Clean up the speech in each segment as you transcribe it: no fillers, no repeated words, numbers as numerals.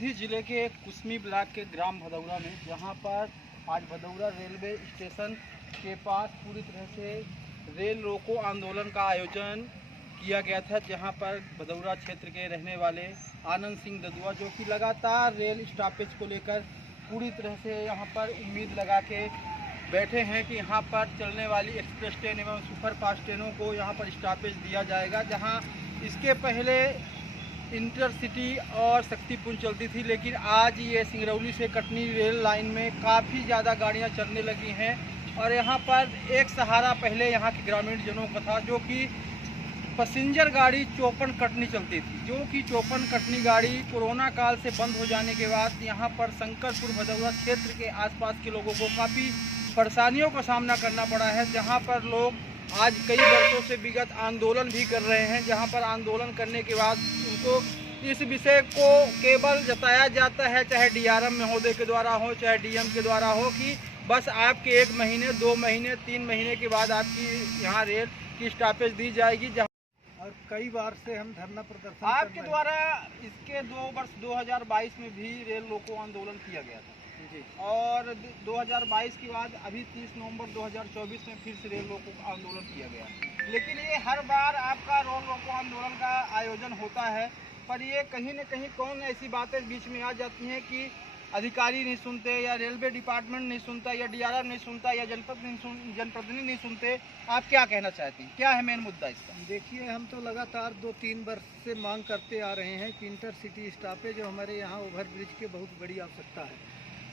सीधी जिले के कुसमी ब्लॉक के ग्राम भदौरा में, जहां पर आज भदौरा रेलवे स्टेशन के पास पूरी तरह से रेल रोको आंदोलन का आयोजन किया गया था, जहां पर भदौरा क्षेत्र के रहने वाले आनंद सिंह ददुआ, जो कि लगातार रेल स्टॉपेज को लेकर पूरी तरह से यहां पर उम्मीद लगा के बैठे हैं कि यहां पर चलने वाली एक्सप्रेस ट्रेन एवं सुपरफास्ट ट्रेनों को यहां पर स्टॉपेज दिया जाएगा। जहां इसके पहले इंटरसिटी और शक्तिपुंज चलती थी, लेकिन आज ये सिंगरौली से कटनी रेल लाइन में काफ़ी ज़्यादा गाड़ियां चलने लगी हैं। और यहां पर एक सहारा पहले यहां के ग्रामीण जनों का था, जो कि पैसेंजर गाड़ी चौपन कटनी चलती थी, जो कि चौपन कटनी गाड़ी कोरोना काल से बंद हो जाने के बाद यहाँ पर शंकरपुर भदौरा क्षेत्र के आसपास के लोगों को काफ़ी परेशानियों का सामना करना पड़ा है। जहाँ पर लोग आज कई वर्षों से विगत आंदोलन भी कर रहे हैं, जहाँ पर आंदोलन करने के बाद उनको इस विषय को केवल जताया जाता है, चाहे डीआरएम महोदय के द्वारा हो, चाहे डीएम के द्वारा हो, कि बस आपके 1 महीने 2 महीने 3 महीने के बाद आपकी यहाँ रेल की स्टॉपेज दी जाएगी। और कई बार से हम धरना प्रदर्शन आपके द्वारा इसके 2 वर्ष 2022 में भी रेल रोको आंदोलन किया गया था जी, और 2022 के बाद अभी 30 नवंबर 2024 में फिर से रेल रोको आंदोलन किया गया। लेकिन ये हर बार आपका रेल रोको आंदोलन का आयोजन होता है, पर ये कहीं न कहीं कौन ऐसी बातें बीच में आ जाती हैं कि अधिकारी नहीं सुनते, या रेलवे डिपार्टमेंट नहीं सुनता, या डीआरएम नहीं सुनता, या जनप्रतिनिधि नहीं सुनते। आप क्या कहना चाहते हैं, क्या है मेन मुद्दा इसका? देखिए, हम तो लगातार 2-3 वर्ष से मांग करते आ रहे हैं कि इंटरसिटी स्टॉपेज जो हमारे यहाँ ओवरब्रिज की बहुत बड़ी आवश्यकता है।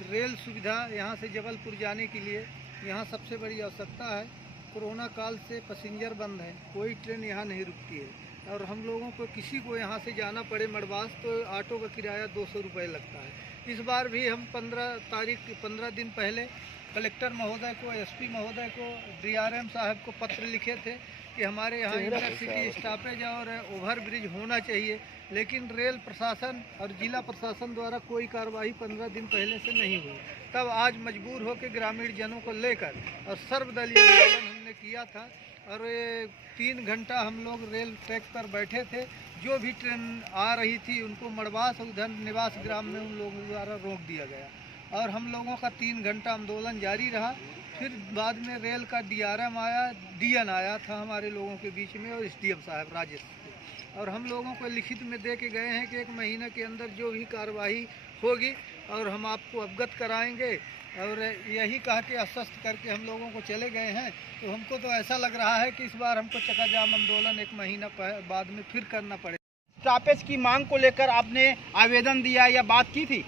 रेल सुविधा यहाँ से जबलपुर जाने के लिए यहाँ सबसे बड़ी आवश्यकता है। कोरोना काल से पैसेंजर बंद है, कोई ट्रेन यहाँ नहीं रुकती है, और हम लोगों को किसी को यहाँ से जाना पड़े मड़वास तो ऑटो का किराया 200 रुपये लगता है। इस बार भी हम 15 दिन पहले कलेक्टर महोदय को, एसपी महोदय को, डीआरएम साहब को पत्र लिखे थे कि हमारे यहाँ इंटरसिटी स्टॉपेज और ओवर ब्रिज होना चाहिए, लेकिन रेल प्रशासन और जिला प्रशासन द्वारा कोई कार्रवाई 15 दिन पहले से नहीं हुई। तब आज मजबूर होकर ग्रामीण जनों को लेकर और सर्वदलीय आंदोलन हमने किया था, और 3 घंटा हम लोग रेल ट्रैक पर बैठे थे। जो भी ट्रेन आ रही थी उनको मड़वास उधर निवास ग्राम में उन लोगों द्वारा रोक दिया गया, और हम लोगों का 3 घंटा आंदोलन जारी रहा। फिर बाद में रेल का डीआरएम आया, डीएन आया था हमारे लोगों के बीच में, और एसडीएम साहब राजेश, और हम लोगों को लिखित में दे के गए हैं कि 1 महीने के अंदर जो भी कार्रवाई होगी और हम आपको अवगत कराएंगे, और यही कह के आश्वस्त करके हम लोगों को चले गए हैं। तो हमको तो ऐसा लग रहा है कि इस बार हमको चक्का-जाम आंदोलन 1 महीना बाद में फिर करना पड़ेगा। स्टॉपेज की मांग को लेकर आपने आवेदन दिया या बात की थी?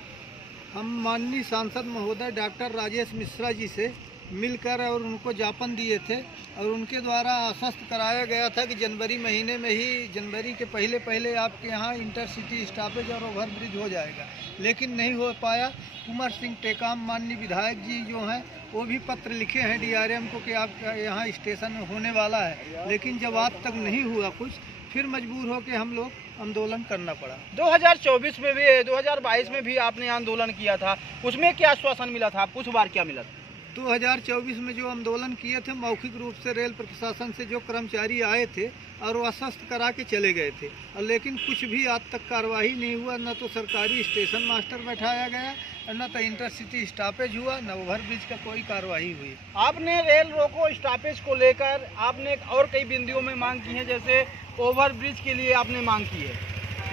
हम माननीय सांसद महोदय डॉक्टर राजेश मिश्रा जी से मिलकर और उनको ज्ञापन दिए थे, और उनके द्वारा आश्वस्त कराया गया था कि जनवरी महीने में ही, जनवरी के पहले आपके यहाँ इंटरसिटी स्टॉपेज और ओवरब्रिज हो जाएगा, लेकिन नहीं हो पाया। कुंवर सिंह टेकाम माननीय विधायक जी जो हैं, वो भी पत्र लिखे हैं डीआरएम को कि आपका यहाँ स्टेशन होने वाला है, लेकिन जब आज तक नहीं हुआ कुछ, फिर मजबूर होकर हम लोग आंदोलन करना पड़ा। 2024 में भी, 2022 में भी आपने आंदोलन किया था, उसमें क्या आश्वासन मिला था? कुछ बार क्या मिला था? 2024 में जो आंदोलन किए थे, मौखिक रूप से रेल प्रशासन से जो कर्मचारी आए थे और वो आश्वस्त करा के चले गए थे, और लेकिन कुछ भी आज तक कार्रवाई नहीं हुआ। न तो सरकारी स्टेशन मास्टर बैठाया गया, न तो इंटरसिटी स्टॉपेज हुआ, न ओवरब्रिज का कोई कार्रवाई हुई। आपने रेल रोको स्टॉपेज को लेकर आपने और कई बिंदुओं में मांग की है, जैसे ओवरब्रिज के लिए आपने मांग की है,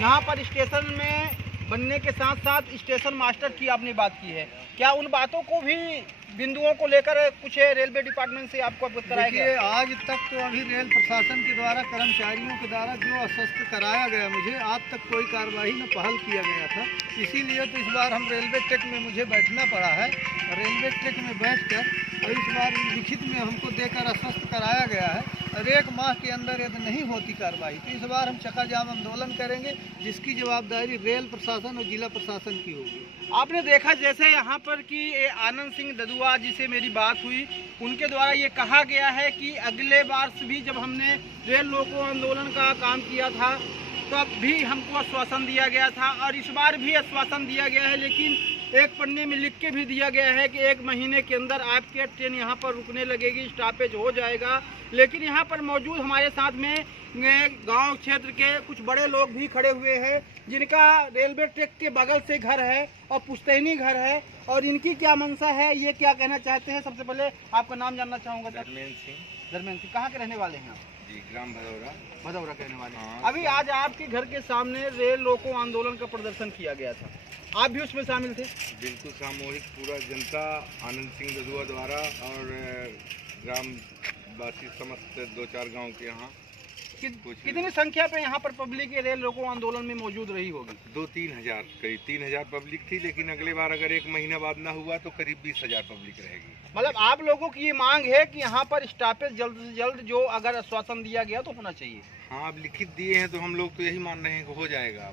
यहाँ पर स्टेशन में बनने के साथ साथ स्टेशन मास्टर की आपने बात की है। क्या उन बातों को भी, बिंदुओं को लेकर कुछ रेलवे डिपार्टमेंट से आपको अवगत कराया गया? आज तक तो अभी रेल प्रशासन के द्वारा, कर्मचारियों के द्वारा जो आश्वस्त कराया गया मुझे, आज तक कोई कार्रवाई न पहल किया गया था। इसीलिए तो इस बार हम रेलवे ट्रैक में मुझे बैठना पड़ा है, और रेलवे ट्रैक में बैठकर और इस बार लिखित में हमको देकर आश्वस्त कराया गया है, और 1 माह के अंदर यदि नहीं होती कार्रवाई तो इस बार हम चक्का-जाम आंदोलन करेंगे, जिसकी जवाबदारी रेल प्रशासन और जिला प्रशासन की होगी। आपने देखा जैसे यहाँ पर कि आनंद सिंह ददुआ जी से मेरी बात हुई, उनके द्वारा ये कहा गया है कि अगले वर्ष भी जब हमने रेल रोको आंदोलन का काम किया था, तब भी हमको आश्वासन दिया गया था, और इस बार भी आश्वासन दिया गया है, लेकिन एक पन्ने में लिख के भी दिया गया है कि 1 महीने के अंदर आपके ट्रेन यहाँ पर रुकने लगेगी, स्टॉपेज हो जाएगा। लेकिन यहाँ पर मौजूद हमारे साथ में गांव क्षेत्र के कुछ बड़े लोग भी खड़े हुए हैं जिनका रेलवे ट्रैक के बगल से घर है और पुश्तैनी घर है, और इनकी क्या मंशा है, ये क्या कहना चाहते हैं। सबसे पहले आपका नाम जानना चाहूँगा सर। धर्मेंद्र सिंह, कहाँ के रहने वाले हैं आप? जी, ग्राम भदौरा। भदौरा के रहने वाले हैं। हाँ, अभी आज आपके घर के सामने रेल रोको आंदोलन का प्रदर्शन किया गया था, आप भी उसमें शामिल थे? बिल्कुल सामूहिक पूरा जनता आनंद सिंह ददुआ द्वारा और ग्राम वासी समस्त 2-4 गांव के यहाँ कितनी संख्या पे यहाँ पर पब्लिक ये रेल रोको आंदोलन में मौजूद रही होगी? 2-3 हज़ार, करीब 3 हज़ार पब्लिक थी, लेकिन अगले बार अगर 1 महीना बाद ना हुआ तो करीब 20 हज़ार पब्लिक रहेगी। मतलब आप लोगों की ये मांग है कि यहाँ पर स्टॉपेज जल्द से जल्द जो अगर आश्वासन दिया गया तो होना चाहिए। हाँ, आप लिखित दिए हैं तो हम लोग तो यही मान रहे हैं कि हो जाएगा।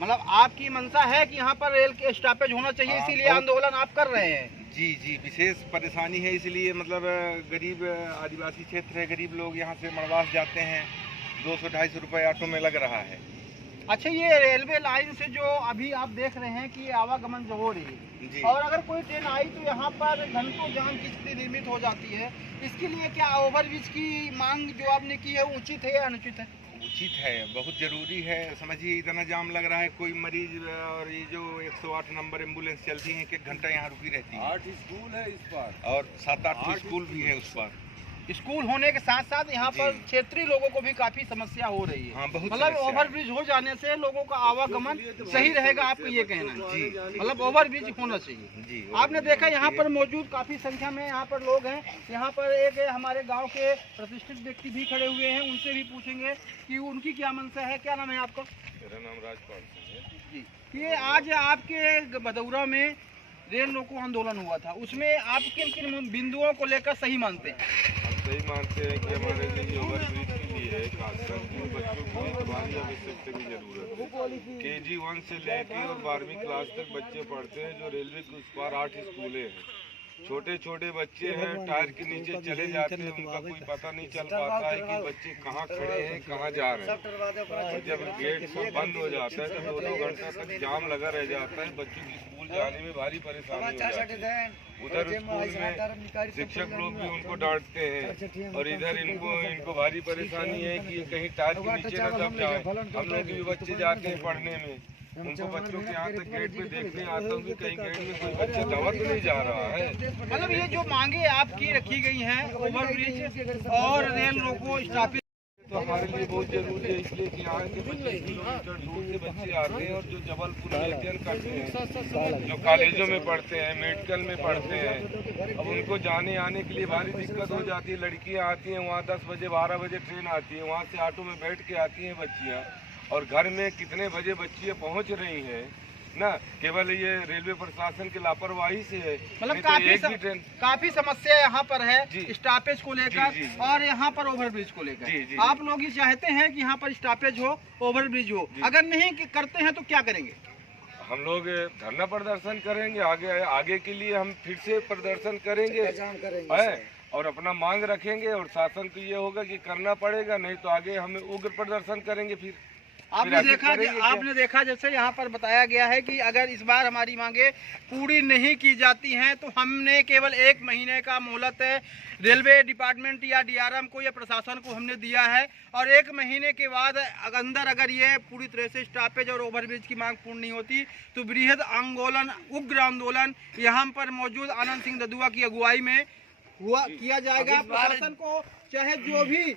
मतलब आपकी मंशा है कि यहाँ पर रेल के स्टॉपेज होना चाहिए, इसीलिए आंदोलन आप कर रहे हैं? जी जी, विशेष परेशानी है, इसलिए मतलब गरीब आदिवासी क्षेत्र है, गरीब लोग यहाँ से मड़वास जाते हैं, 200-250 रुपये ऑटो में लग रहा है। अच्छा, ये रेलवे लाइन से जो अभी आप देख रहे हैं कि आवागमन जो हो रही है जी। और अगर कोई ट्रेन आई तो यहाँ पर घंटों जाम की स्थिति निर्मित हो जाती है, इसके लिए क्या ओवरब्रिज की मांग जो आपने की है उचित है या अनुचित है? उचित है, बहुत जरूरी है। समझिए इतना जाम लग रहा है, कोई मरीज और ये जो 108 नंबर एम्बुलेंस चलती है 1-1 घंटा यहाँ रुकी रहती है। 8 स्कूल है इस पार और 7-8 स्कूल भी है उस पार। स्कूल होने के साथ साथ यहाँ पर क्षेत्रीय लोगों को भी काफी समस्या हो रही है। हाँ, बहुत मतलब समस्या है। ओवरब्रिज हो जाने से लोगों का आवागमन सही रहेगा, आपको ये कहना है? जी, मतलब ओवरब्रिज होना चाहिए जी। आपने देखा यहाँ पर मौजूद काफी संख्या में यहाँ पर लोग हैं। यहाँ पर एक हमारे गांव के प्रतिष्ठित व्यक्ति भी खड़े हुए हैं, उनसे भी पूछेंगे कि उनकी क्या मंशा है। क्या नाम है आपका? मेरा नाम राजपाल सिंह है। जी, ये आज आपके भदौरा में रेल रोको आंदोलन हुआ था, उसमें आप किन किन बिंदुओं को लेकर सही मानते हैं? हम सही मानते हैं कि हमारे लिए ओवरब्रिज के लिए है, खासकर बच्चों की इतवारी आवश्यकता की जरूरत है। KG 1 से लेके और 12वीं क्लास तक बच्चे पढ़ते हैं, जो रेलवे के उस पार 8 स्कूलें हैं। छोटे छोटे बच्चे हैं, टायर के नीचे चले जाते हैं, उनका कोई पता नहीं चल पाता है कि बच्चे कहाँ खड़े हैं, कहाँ जा रहे हैं। जब गेट सब बंद हो जाता है तो 2-2 घंटा तक जाम लगा रह जाता है, बच्चों की स्कूल जाने में भारी परेशानी हो जाती है। उधर स्कूल में शिक्षक लोग भी उनको डांटते हैं और इधर इनको भारी परेशानी है कि कहीं टायर के नीचे न दब जाए। हम लोग भी बच्चे जाते हैं पढ़ने में, उनको बच्चों के यहाँ तक गेट पे देखने आता हूँ कि कहीं गेट में कोई बच्चा दवा तो नहीं जा रहा है। मतलब ये जो मांगे आपकी रखी गई हैं, ओवरब्रिज और रेल रोको स्टॉपेज, तो हमारे लिए बहुत जरूरी है, इसलिए कि यहाँ के बच्चे किलोमीटर दूर से बच्चे आते हैं और जो जबलपुर में अध्ययन करते हैं, जो कॉलेजों में पढ़ते हैं, मेडिकल में पढ़ते हैं, अब उनको जाने आने के लिए भारी दिक्कत हो जाती है। लड़कियाँ आती हैं वहाँ 10 बजे 12 बजे ट्रेन आती है, वहाँ से ऑटो में बैठ के आती हैं बच्चियाँ, और घर में कितने बजे बच्चियाँ पहुँच रही हैं ना, केवल ये रेलवे प्रशासन की लापरवाही से है। मतलब काफी समस्या यहाँ पर है जी। स्टॉपेज को लेकर जी, जी। और यहाँ पर ओवरब्रिज को जी, लेकर। जी। आप लोग ये चाहते हैं कि यहाँ पर स्टॉपेज हो, ओवरब्रिज हो, अगर नहीं करते हैं तो क्या करेंगे? हम लोग धरना प्रदर्शन करेंगे, आगे के लिए हम फिर से प्रदर्शन करेंगे है, और अपना मांग रखेंगे, और शासन को ये होगा कि करना पड़ेगा, नहीं तो आगे हम उग्र प्रदर्शन करेंगे। फिर आपने देखा जैसे यहाँ पर बताया गया है कि अगर इस बार हमारी मांगे पूरी नहीं की जाती हैं तो हमने केवल 1 महीने का मोहलत रेलवे डिपार्टमेंट या DRM को या प्रशासन को हमने दिया है, और 1 महीने के बाद अंदर अगर ये पूरी तरह से स्टॉपेज और ओवरब्रिज की मांग पूर्ण नहीं होती तो बृहद आंदोलन, उग्र आंदोलन यहाँ पर मौजूद आनंद सिंह ददुआ की अगुवाई में किया जाएगा। प्रशासन को चाहे जो भी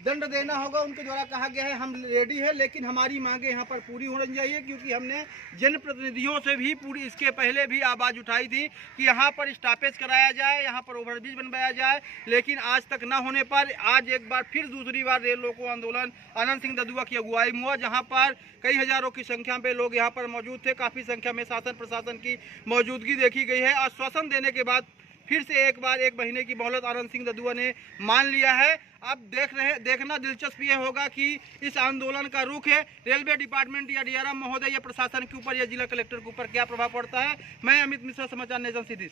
दंड देना होगा उनके द्वारा कहा गया है, हम रेडी है, लेकिन हमारी मांगे यहाँ पर पूरी होनी चाहिए, क्योंकि हमने जनप्रतिनिधियों से भी पूरी इसके पहले भी आवाज़ उठाई थी कि यहाँ पर स्टॉपेज कराया जाए, यहाँ पर ओवरब्रिज बनवाया जाए, लेकिन आज तक न होने पर आज एक बार फिर दूसरी बार रेल रोको आंदोलन आनंद सिंह ददुआ की अगुवाई में हुआ, जहाँ पर कई हजारों की संख्या में लोग यहाँ पर मौजूद थे। काफ़ी संख्या में शासन प्रशासन की मौजूदगी देखी गई है। आश्वासन देने के बाद फिर से एक बार 1 महीने की मोहलत आनंद सिंह ददुआ ने मान लिया है। अब देखना दिलचस्प ये होगा कि इस आंदोलन का रुख है रेलवे डिपार्टमेंट या DRM महोदय या प्रशासन के ऊपर या जिला कलेक्टर के ऊपर क्या प्रभाव पड़ता है। मैं अमित मिश्रा, समाचार नेशन सिटी।